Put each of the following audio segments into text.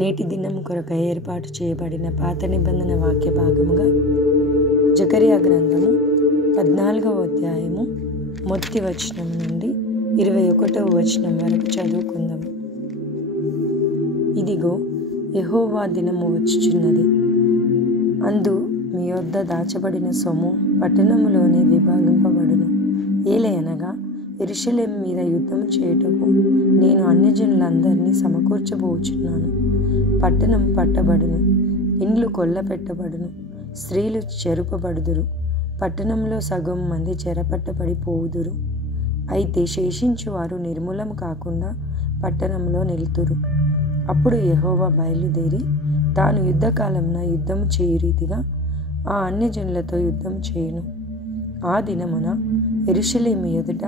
నేటి దినము కొరకు ఏర్పాటు చేయబడిన పాత నిబంధన వాక్య భాగముగా జకరియా గ్రంథము 14వ అధ్యాయము మొదటి వచనం నుండి 21వ వచనం వరకు చదువుకుందాము. ఇదిగో, యెహోవా దినము వచ్చుచున్నది. అందు మీ యొద్ద దాచబడిన సొమ్ము పట్టణములోనే విభాగింపబడును. ఏలయనగా యెరూషలేము మీద యుద్ధం చేయుటకు నేను అన్యజనులందరినీ సమకూర్చబోచున్నాను. పట్టణం పట్టబడును, ఇండ్లు కొల్లపెట్టబడును, స్త్రీలు చెరుపబడుదురు, పట్టణంలో సగం మంది చెరపట్టబడిపోవుదురు. అయితే శేషించువారు నిర్మూలం కాకుండా పట్టణంలో నిలుతురు. అప్పుడు యెహోవా బయలుదేరి తాను యుద్ధకాలమున యుద్ధం చేయు రీతిగా ఆ అన్యజనులతో యుద్ధం చేయును. ఆ దినమున యెరూషలేము ఎదుట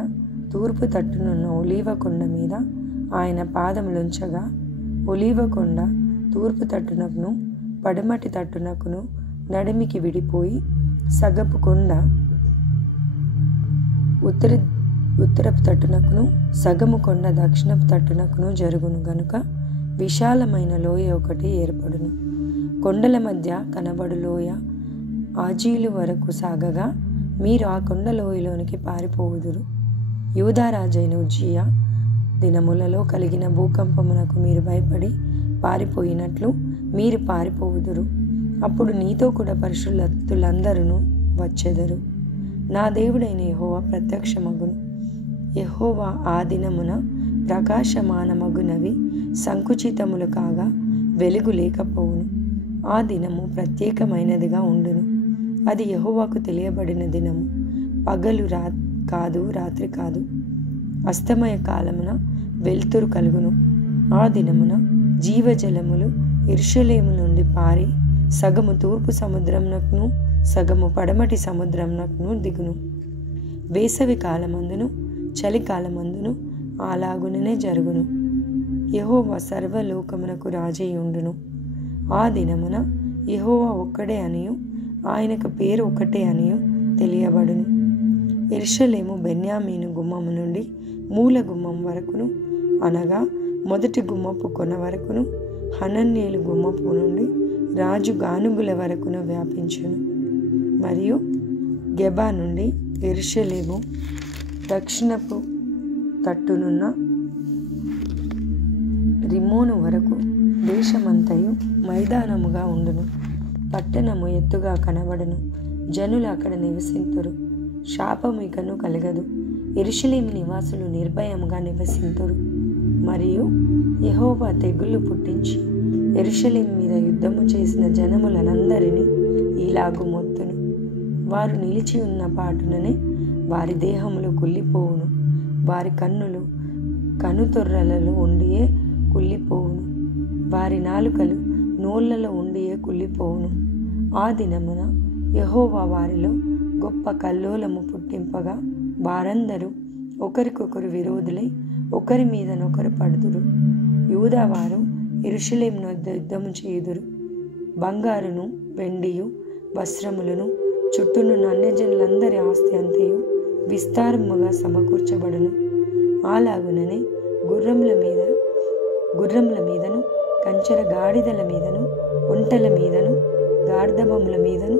తూర్పు తట్టునున్న ఒలీవ కొండ మీద ఆయన పాదములుంచగా, ఒలీవ కొండ తూర్పు తట్టునకును పడమటి తట్టునకును నడిమికి విడిపోయి, సగపు కొండ ఉత్తరపు తట్టునకును సగము కొండ దక్షిణపు తట్టునకును జరుగును గనుక విశాలమైన లోయ ఒకటి ఏర్పడును. కొండల మధ్య కనబడు లోయ ఆజీలు వరకు సాగగా మీరు ఆ కొండ లోయలోనికి పారిపోవుదురు. యూదారాజైన ఉజ్జియా దినములలో కలిగిన భూకంపమునకు మీరు భయపడి పారిపోయినట్లు మీరు పారిపోవుదురు. అప్పుడు నీతో కూడా పరిశుద్ధులందరూ వచ్చెదరు. నా దేవుడైన యెహోవా ప్రత్యక్షమగును. యెహోవా ఆ దినమున ప్రకాశమానమగునవి సంకుచితములు కాగా వెలుగు లేకపోవును. ఆ దినము ప్రత్యేకమైనదిగా ఉండును. అది యెహోవాకు తెలియబడిన దినము. పగలు కాదు, రాత్రి కాదు. అస్తమయ కాలమున వెలుతురు కలుగును. ఆ దినమున జీవజలములు యెరూషలేము నుండి పారి సగము తూర్పు సముద్రమునకును సగము పడమటి సముద్రమునకును దిగును. వేసవి కాలమందును చలికాలమందును అలాగుననే జరుగును. యెహోవా సర్వలోకమునకు రాజయ్యుండును. ఆ దినమున యెహోవా ఒక్కడే అనియు ఆయనకు పేరు ఒకటే అనియు తెలియబడును. యెరూషలేము బెన్యామీను గుమ్మము నుండి మూల గుమ్మం వరకును, అనగా మొదటి గుమ్మపు కొన వరకును, హనన్యేలు గుమ్మపు నుండి రాజు గానుగుల వరకును వ్యాపించును. మరియు గెబా నుండి యెరూషలేము దక్షిణపు తట్టునున్న రిమ్మోను వరకు దేశమంతయు మైదానముగా ఉండును. పట్టణము ఎత్తుగా కనబడును, జనులు అక్కడ నివసింతురు. శాపము ఇకను కలగదు. యెరూషలేము నివాసులు నిర్భయముగా నివసింతురు. మరియు యెహోవా తెగులు పుట్టించి యెరూషలేము మీద యుద్ధము చేసిన జనములనందరినీ ఇలాగు మొత్తును. వారు నిలిచి ఉన్న పాటుననే వారి దేహములు కుళ్ళిపోవును. వారి కన్నులు కనుతొర్రలలో ఉండియే కుళ్ళిపోవును. వారి నాలుకలు నోళ్లలో ఉండియే కుళ్ళిపోవును. ఆ దినమున యెహోవా వారిలో గొప్ప కల్లోలము పుట్టింపగా వారందరూ ఒకరికొకరు విరోధులై ఒకరి మీదనొకరు పడుదురు. యూదావారు యెరూషలేము వద్ద యుద్ధము చేయుదురు. బంగారును వెండియు వస్త్రములను చుట్టూనున్న అన్యజనులందరి ఆస్తి అంతయు విస్తారముగా సమకూర్చబడును. అలాగుననే గుర్రముల మీదను కంచెర గాడిదల మీదను ఒంటెల మీదను గార్ధబముల మీదను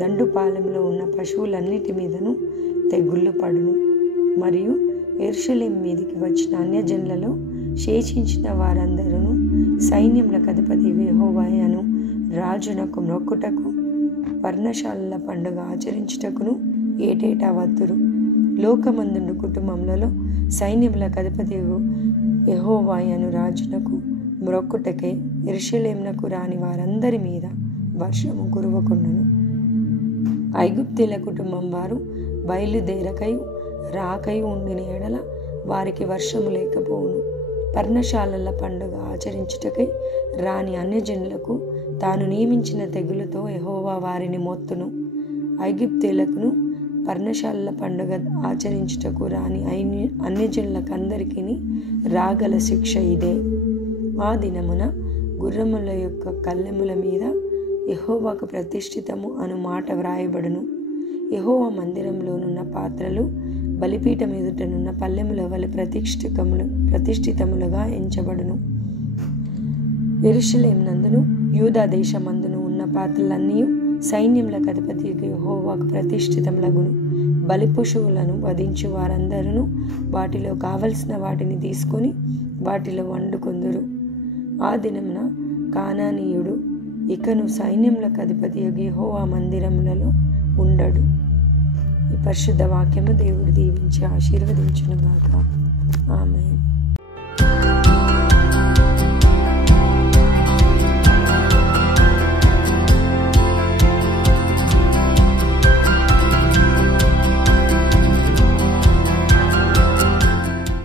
దండుపాలెములో ఉన్న పశువులన్నిటి మీదను తెగుళ్ళు పడును. మరియు యెరూషలేము మీదికి వచ్చిన అన్యజనులలో శేషించిన వారందరూ సైన్యములకు అధిపతి యెహోవాయను రాజునకు మొక్కుటకు పర్ణశాలల పండుగ ఆచరించుటకును ఏటేటా వత్తురు. లోకమందుండు కుటుంబములలో సైన్యములకు అధిపతి యెహోవాయను రాజునకు మ్రొక్కుటకై యెరూషలేమునకు రాని వారందరి మీద వర్షము కురవకుండును. ఐగుప్తీయుల కుటుంబం వారు బయలుదేరకయు రాకయు ఉండిన ఎడల వారికి వర్షము లేకపోవును. పర్ణశాలల పండుగ ఆచరించుటకై రాని అన్యజనులకు తాను నియమించిన తెగులుతో యెహోవా వారిని మొత్తును. ఐగుప్తీయులకును పర్ణశాలల పండుగ ఆచరించుటకు రాని అన్యజనులకందరికీ రాగల శిక్ష ఇదే. ఆ దినమున గుర్రముల యొక్క కళ్ళెముల మీద యెహోవాకు ప్రతిష్ఠితము అను మాట వ్రాయబడును. యెహోవా మందిరంలోనున్న పాత్రలు బలిపీఠం ఎదుటనున్న పల్లెముల వలె ప్రతిష్ఠితములుగా ఎంచబడును. యెరూషలేమునందును యూదా దేశమందును ఉన్న పాత్రలన్నీ సైన్యములకు అధిపతి యెహోవాకు ప్రతిష్ఠితములగును. బలి పశువులను వధించు వారందరూ వాటిలో కావలసిన వాటిని తీసుకొని వాటిలో వండుకొందురు. ఆ దినమున కానానీయుడు ఇకను సైన్యములకు అధిపతి యెహోవా మందిరములలో ఉండడు. ఈ పరిశుద్ధ వాక్యము దేవుడు దీవించి ఆశీర్వదించునుగాక. ఆమేన్.